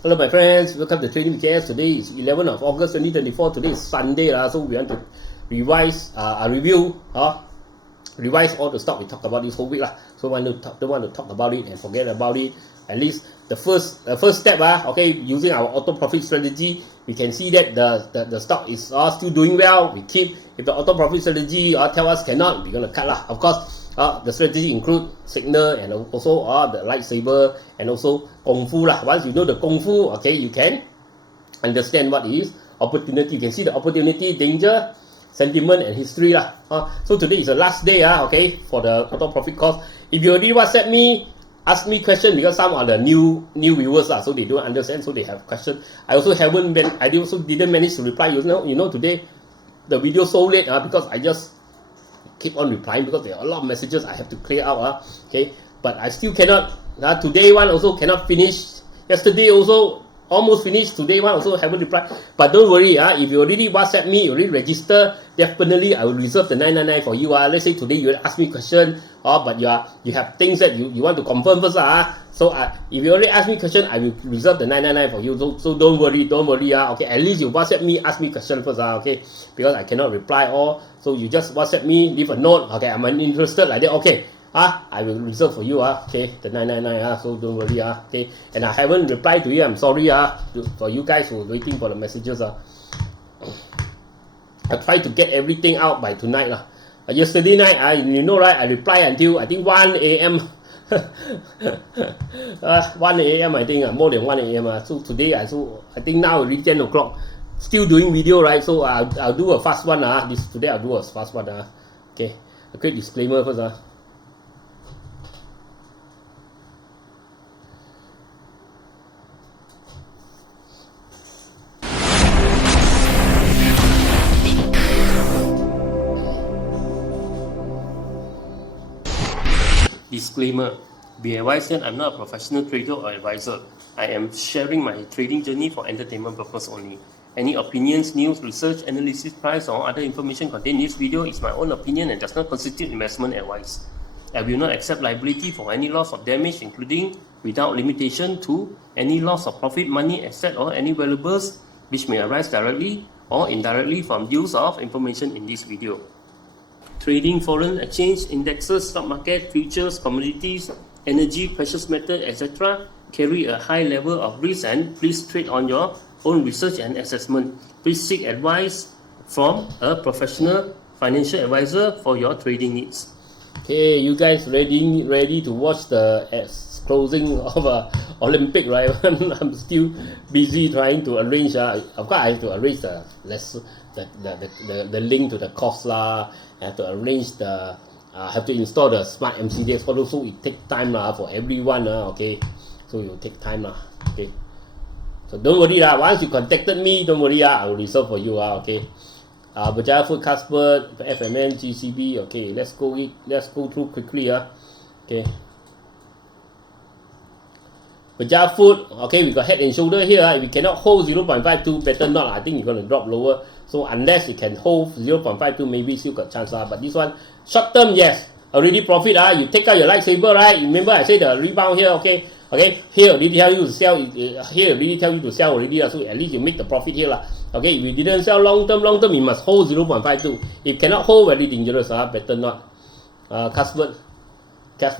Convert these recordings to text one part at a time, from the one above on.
Hello my friends, welcome to Trading BKS. Today is 11th of August 2024. Today is Sunday, so we want to revise, revise all the stock we talked about this whole week. So I don't want to talk about it and forget about it. At least the first step, okay, using our auto profit strategy, we can see that the stock is still doing well. We keep, if the auto profit strategy tell us cannot, we're gonna cut. Of course, the strategy include signal and also the lightsaber and also kung fu. Once you know the kung fu, okay, you can understand what is opportunity. You can see the opportunity, danger, sentiment, and history. So today is the last day, okay, for the auto profit course. If you already WhatsApp me, ask me question, because some are the new viewers, so they don't understand, so they have questions. I also didn't manage to reply. You know today the video so late because I just keep on replying because there are a lot of messages I have to clear out. Okay, but I still cannot. Today one also cannot finish. Yesterday also almost finished. Today one also haven't replied. But don't worry, if you already WhatsApp me, you already register, definitely I will reserve the 999 for you. Let's say today you ask me question, but you have things that you want to confirm first. So if you already ask me question, I will reserve the 999 for you. So don't worry. Okay, at least you WhatsApp me, ask me question first. Okay, because I cannot reply all. So you just WhatsApp me, leave a note. Okay, I'm interested like that. Okay. I will reserve for you, okay, the 999, so don't worry, okay, and I haven't replied to you, I'm sorry, for you guys who are waiting for the messages, I try to get everything out by tonight, yesterday night, you know, right, I replied until, I think, 1 a.m., 1 a.m., I think, more than 1 a.m., so today, I think now already 10 o'clock, still doing video, right, so I'll do a fast one, today I'll do a fast one, okay, a quick disclaimer first, Disclaimer. Be advised that I'm not a professional trader or advisor. I am sharing my trading journey for entertainment purpose only. Any opinions, news, research, analysis, price, or other information contained in this video is my own opinion and does not constitute investment advice. I will not accept liability for any loss or damage, including, without limitation to, any loss of profit, money, asset, or any valuables which may arise directly or indirectly from use of information in this video. Trading foreign exchange, indexes, stock market, futures, commodities, energy, precious metal, etc. carry a high level of risk, and please trade on your own research and assessment. Please seek advice from a professional financial advisor for your trading needs. Okay, you guys ready to watch the closing of Olympic, right? I'm still busy trying to arrange. Of course, I have to arrange the link to the course I have to arrange have to install the smart MCDs. Also, it takes time for everyone. Okay, so it will take time Okay, so don't worry once you contacted me, don't worry I will reserve for you. Okay, BJFOOD, Casper, F&N, GCB. Okay, let's go through quickly. Okay. BJFOOD, okay, we got head and shoulder here. If we cannot hold 0.52, better not. I think it's going to drop lower. So unless you can hold 0.52, maybe still got chance. But this one, short term, yes, already profit. You take out your lightsaber, right? Remember I said the rebound here, okay? Okay, here already tell you to sell. Here already tell you to sell already. So at least you make the profit here. Okay, if we didn't sell long term, you must hold 0.52. If cannot hold, very dangerous. Better not. Casper,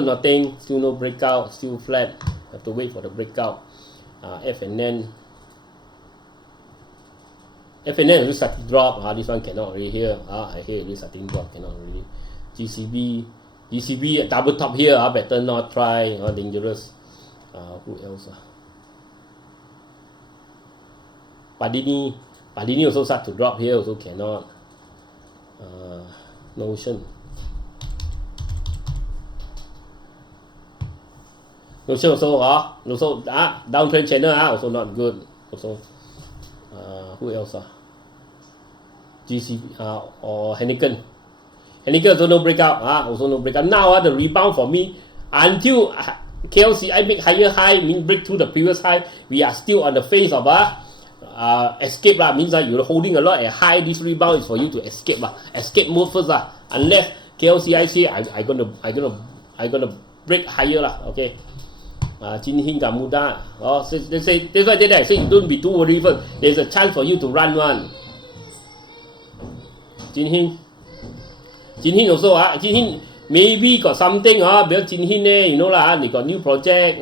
nothing. Still no breakout. Still flat. Have to wait for the breakout. F&N will start to drop. This one cannot already here. I hear it starting to drop, cannot already. GCB double top here. Better not try. Dangerous. Who else? PADINI also start to drop here. Also cannot. Notion also downtrend channel also not good. Also who else GCB or Heineken also no breakout. Also no breakout. Now the rebound for me until KLSE make higher high, mean break through the previous high. We are still on the phase of escape means that you're holding a lot at high. This rebound is for you to escape escape mode first unless KLSE I say I gonna break higher Okay. Jinhin Gamuda. They say that's why I say you don't be too worried. There's a chance for you to run one. Jinhin also Jinhin maybe got something because Jinhin you know lah, they got new project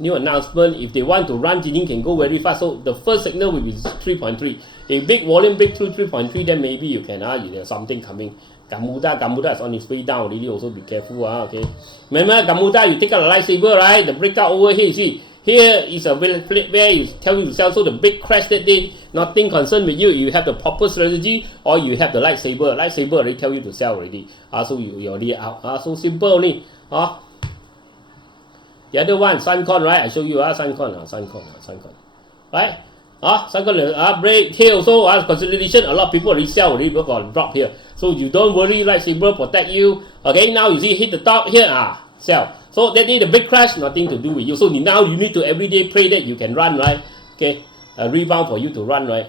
new announcement. If they want to run, Jinhin can go very fast. So the first signal will be 3.3. A big volume breakthrough 3.3, then maybe you can there's something coming. Gamuda is on its way down already. Also be careful. Okay. Remember Gamuda, you take out the lightsaber, right? The breakout over here. You see, here is a where you tell you to sell. So the big crash that day, nothing concerned with you. You have the proper strategy, or you have the lightsaber. Lightsaber already tell you to sell already. So you already out. So simple only. The other one, Suncon, right? I show you Suncon, right? Suncon break here also consolidation. A lot of people already sell already got drop here. So you don't worry, lightsaber protect you. Okay, now you see hit the top here, sell. So that day the big crash, nothing to do with you. So now you need to everyday pray that you can run, right? Okay, a rebound for you to run, right?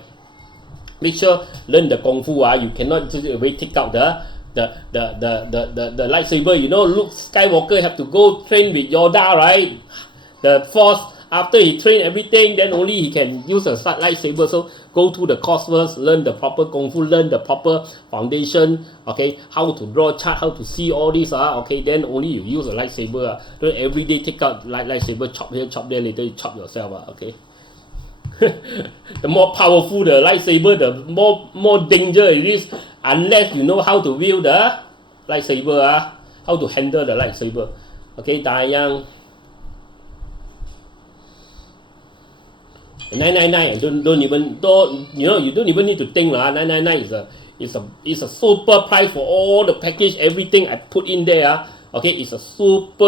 Make sure learn the kung fu. You cannot just take out the lightsaber. You know, Luke Skywalker have to go train with Yoda, right? The Force, after he train everything, then only he can use a lightsaber. So go through the course first, learn the proper kung fu, learn the proper foundation. Okay, how to draw chart, how to see all this. Okay, then only you use a lightsaber. Don't every day take out lightsaber, chop here, chop there. Later you chop yourself. Okay. The more powerful the lightsaber, the more danger it is. Unless you know how to wield the lightsaber, how to handle the lightsaber. Okay, Dayang 999. You don't even need to think 999 is a super price for all the package, everything I put in there. Okay, it's a super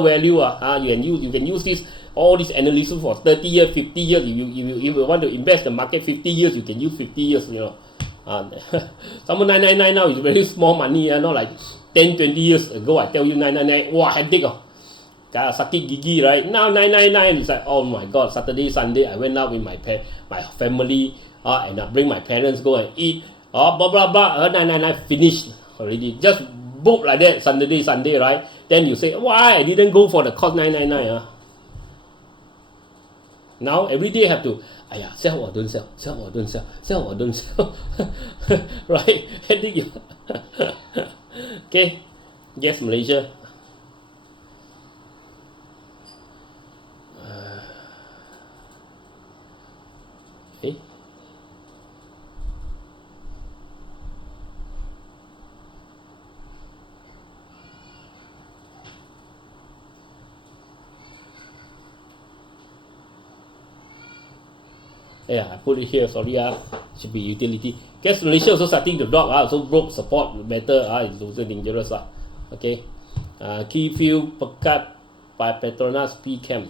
value. You can use this. All this analysis for 30 years, 50 years. If you want to invest the market 50 years, you can use 50 years, you know. Some 999 now is very small money, not like 10, 20 years ago. I tell you 999, wow, headache. Sakit gigi, right? Now 999 is like, oh my God, Saturday, Sunday, I went out with my family, and I bring my parents, go and eat, blah, blah, blah, 999 finished already. Just book like that, Sunday, right? Then you say, why I didn't go for the cost 999, Now every day have to sell or don't sell, sell or don't sell, sell or don't sell. Right? Okay. Yes, Malaysia. Okay. Yeah, I put it here, sorry, should be utility. Gas Malaysia also starting to drop, so broke support better, it's also dangerous. Okay. KEYFIELD, PEKAT, by Petronas, PCHEM.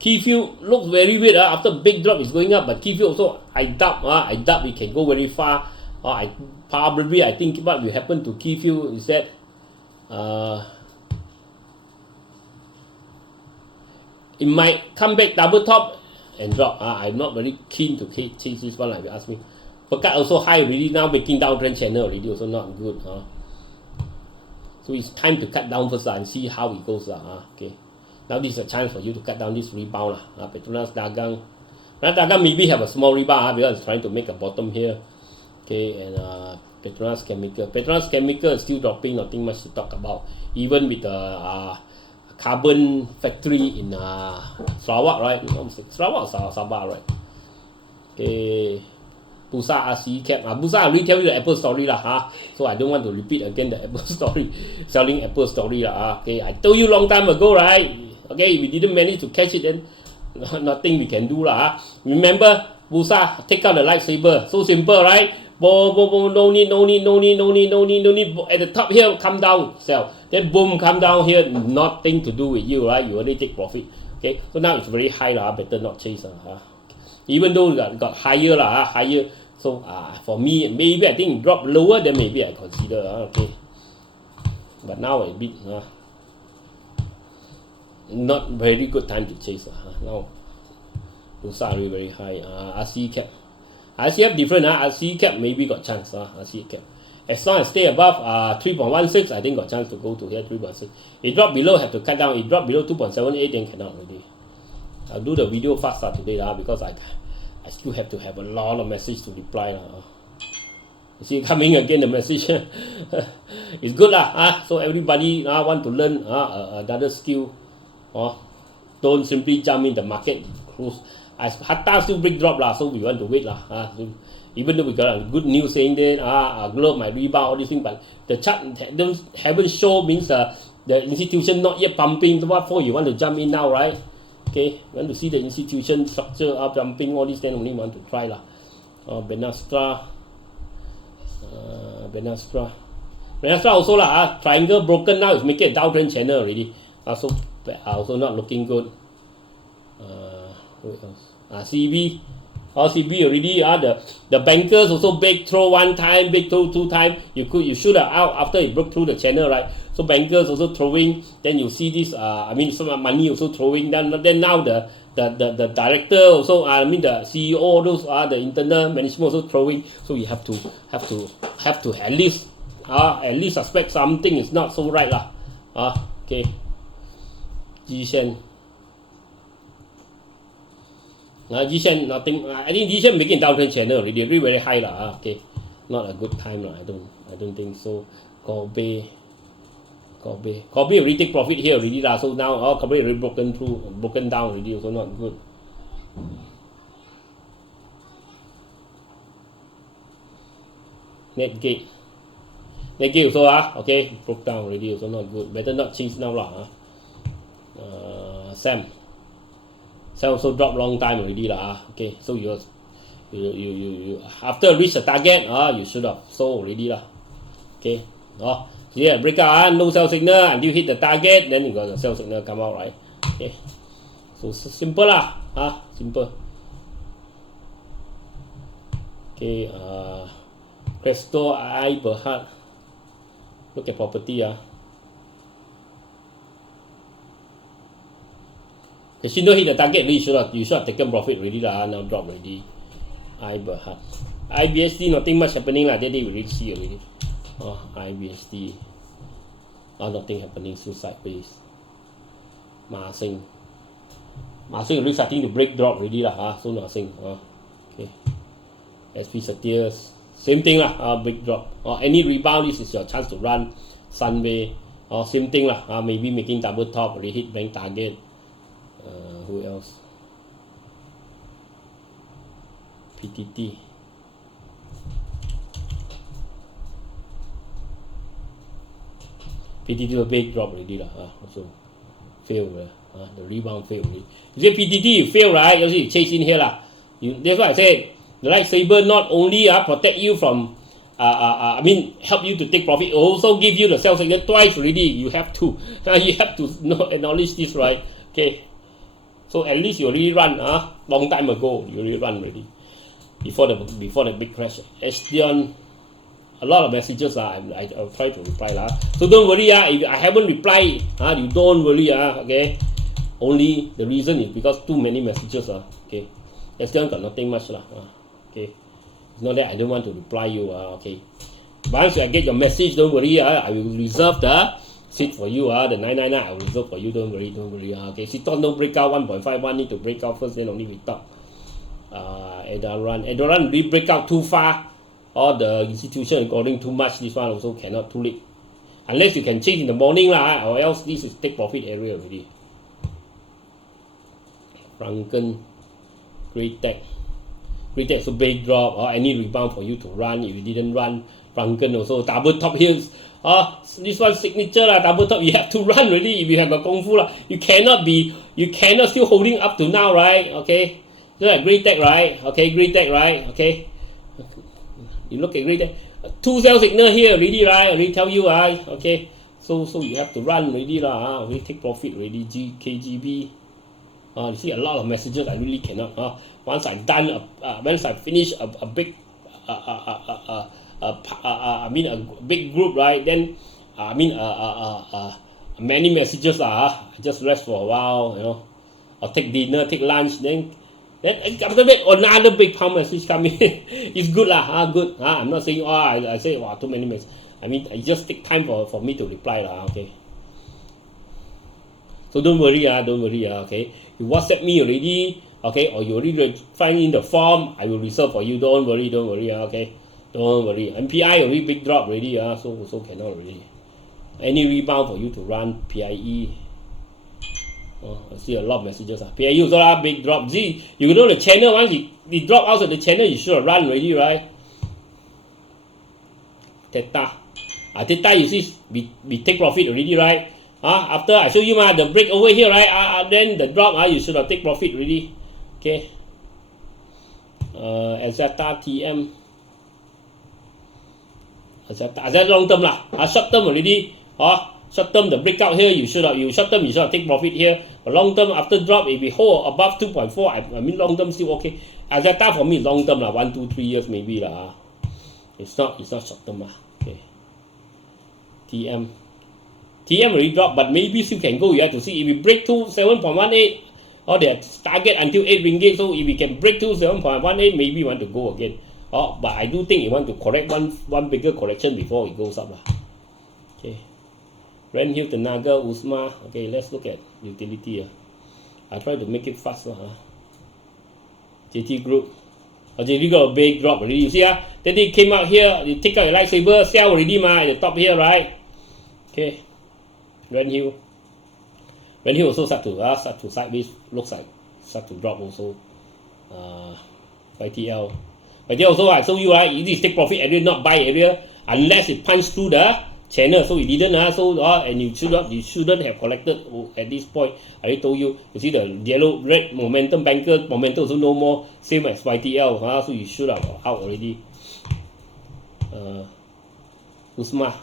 KEYFIELD looks very weird, after big drop is going up, but KEYFIELD also, I doubt it can go very far. I think what will happen to KEYFIELD is that it might come back double top and drop. I'm not very keen to chase this one, like you ask me. PEKAT also high already, now making downtrend channel already, also not good. So it's time to cut down first and see how it goes. Okay. Now this is a chance for you to cut down this rebound. Petronas Dagang. Dagang maybe have a small rebound because it's trying to make a bottom here. Okay, and Petronas Chemical. Petronas Chemical is still dropping, nothing much to talk about. Even with the carbon factory in Sarawak, right? Sarawak or Sabah, right? Okay. BURSA RCECAP. BURSA I already tell you the Apple story so I don't want to repeat again the Apple story. Selling Apple story Okay, I told you long time ago, right? Okay, if we didn't manage to catch it, then nothing we can do Remember, BURSA take out the lightsaber. So simple, right? Boom, no need. At the top here, come down, sell. Then boom, come down here, nothing to do with you, right? You already take profit. Okay, so now it's very high, better not chase. Even though it got higher, higher. So for me, maybe I think drop lower, then maybe I consider. Okay, but now a bit not very good time to chase. Now BURSA are very high. RCECAP different. RCECAP maybe got chance. RCECAP. As long as stay above 3.16, I think got chance to go to here 3.6. It dropped below, have to cut down. It dropped below 2.78, then cannot already. I'll do the video faster today because I still have to have a lot of message to reply. You see coming again the message. It's good so everybody want to learn another skill. Don't simply jump in the market cruise. Hatta still big drop so we want to wait so even though we got a good news saying that globe might rebound, all these things, but the chart haven't shown, means the institution not yet pumping. So what for you want to jump in now, right? Okay, you want to see the institution structure jumping, all this, then only want to try BNASTRA also triangle broken now, is making a downtrend channel already. Also not looking good. What else? CB. CB already the bankers also break through one time, break through two time. You should have out after it broke through the channel, right? So bankers also throwing. Then you see this some money also throwing. Then now the director also the CEO, those the internal management also throwing. So you have to at least suspect something is not so right okay. GESHEN. GESHEN nothing. I think GESHEN making downtrend channel already, really very high okay, not a good time I don't think so. KOBAY already take profit here already so now KOBAY already broken down already, also not good. NATGATE also okay, broke down already, also not good. Better not change now SAM also dropped long time already okay. So you after reach the target you should have sold already okay. Yeah, breakout no sell signal until hit the target, then you got the sell signal come out, right? Okay, so simple simple. Okay, CRESNDO, IBHD. Look at property GESHEN hit the target, you should have taken profit already now drop already. IBHD. IBHD nothing much happening that day we already see already. IBHD. Nothing happening, still sideways. Masing already starting to break drop already so nothing. Okay. SPSETIA, same thing big drop. Any rebound, this is your chance to run. SUNWAY, same thing maybe making double top, already hit bank target. Who else? PTT. PTT a big drop already also failed the rebound failed already. You say PTT you fail, right? You chase in here that's why I said the lightsaber not only protect you from help you to take profit, also give you the sell signal twice already. You have to acknowledge this, right? Okay. So at least you already run long time ago. You already run already before the big crash. ASDION, a lot of messages I'll try to reply So don't worry if I haven't replied you don't worry okay. Only the reason is because too many messages okay. ASDION got nothing much okay. It's not that I don't want to reply you okay. Once I get your message, don't worry I will reserve the seat for you the 999 I will reserve for you, don't worry okay. CTOS no breakout 1.51, need to break out first, then only we talk. EDARAN we break out too far, all the institution recording too much, this one also cannot, too late, unless you can change in the morning or else this is take profit area already. FRONTKN, GREATECH so big drop or any rebound for you to run. If you didn't run, FRONTKN also double top here. This one signature double top, you have to run really if you have a kung fu you cannot still holding up to now, right? Okay, so like GREATECH, right? Okay, GREATECH, right? Okay, you look at GREATECH, two sell signal here already, right? Already tell you, okay, so you have to run already we take profit already. KGB, you see a lot of messages I really cannot once I done once I finish a big a big group, right? Then many messages I just rest for a while, or take dinner, take lunch, then Then after that, another big pump message coming. It's good lah, good. I'm not saying, I say, wow, too many messages. I mean, it just take time for me to reply lah, okay. So don't worry, okay. You WhatsApp me already, okay, or you already find in the form, I will reserve for you. Don't worry, okay. Don't worry. MPI already big drop already, so cannot already. Any rebound for you to run PIE. I see a lot of messages. PIE also big drop. See, you know the channel, once it drop out of the channel, you should have run already, right? Theta. Theta, you see, we take profit already, right? After I show you the break over here, right? Then the drop, you should have take profit already. Okay. AXIATA, TM. AXIATA long term lah. Short term already. Short term, the breakout here, short term you should have take profit here. But long term, after drop, if we hold above 2.4, I mean long term still okay. AXIATA for me is long term lah, 1, 2, 3 years maybe lah. It's not short term lah. Okay. TM already dropped, but maybe still can go. You have to see if we break to 7.18, or their target until 8 ringgit. So if we can break to 7.18, maybe we want to go again. But I do think you want to correct one bigger correction before it goes up lah. Okay. RANHILL, TENAGA, UZMA. Okay, let's look at utility. I try to make it fast. JT Group. JT got a big drop already. You see, then they came out here. You take out your lightsaber, sell already at the top here, right? Okay. RANHILL also start to sideways. Looks like start to drop also. YTL also I showed you, right? It is take profit area, not buy area, unless it punched through the channel. So it didn't, and you shouldn't have collected at this point. I already told you. You see the yellow red momentum banker momentum also no more, same as YTL. So you should have out already. UZMA.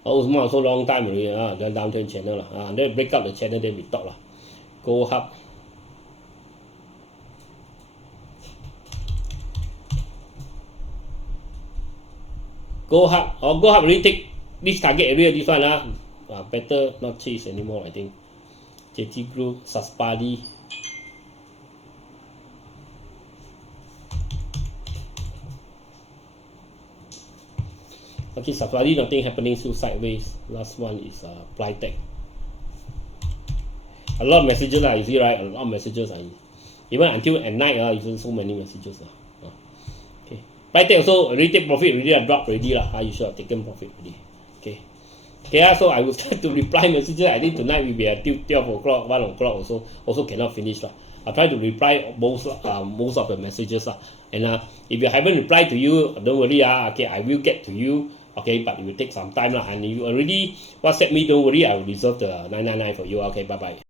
UZMA also long time already. Then downturn channel lah. Then break up the channel, then we talk lah. GOHUB. GOHUB already take this target area, this one better not chase anymore, I think. JT Group, Saspadi. Okay, Saspadi, nothing happening, still sideways. Last one is PETDAG. A lot of messages you see, right? A lot of messages. Even until at night, you see so many messages. PETDAG also already take profit, already drop already lah. You should have taken profit already. Okay, so I will try to reply messages. I think tonight will be until 12 o'clock, 1 o'clock also cannot finish lah. I'll try to reply most of the messages lah. And if I haven't replied to you, don't worry okay, I will get to you. Okay, but it will take some time lah. And if you already WhatsApp me, don't worry, I will reserve the 999 for you. Okay, bye bye.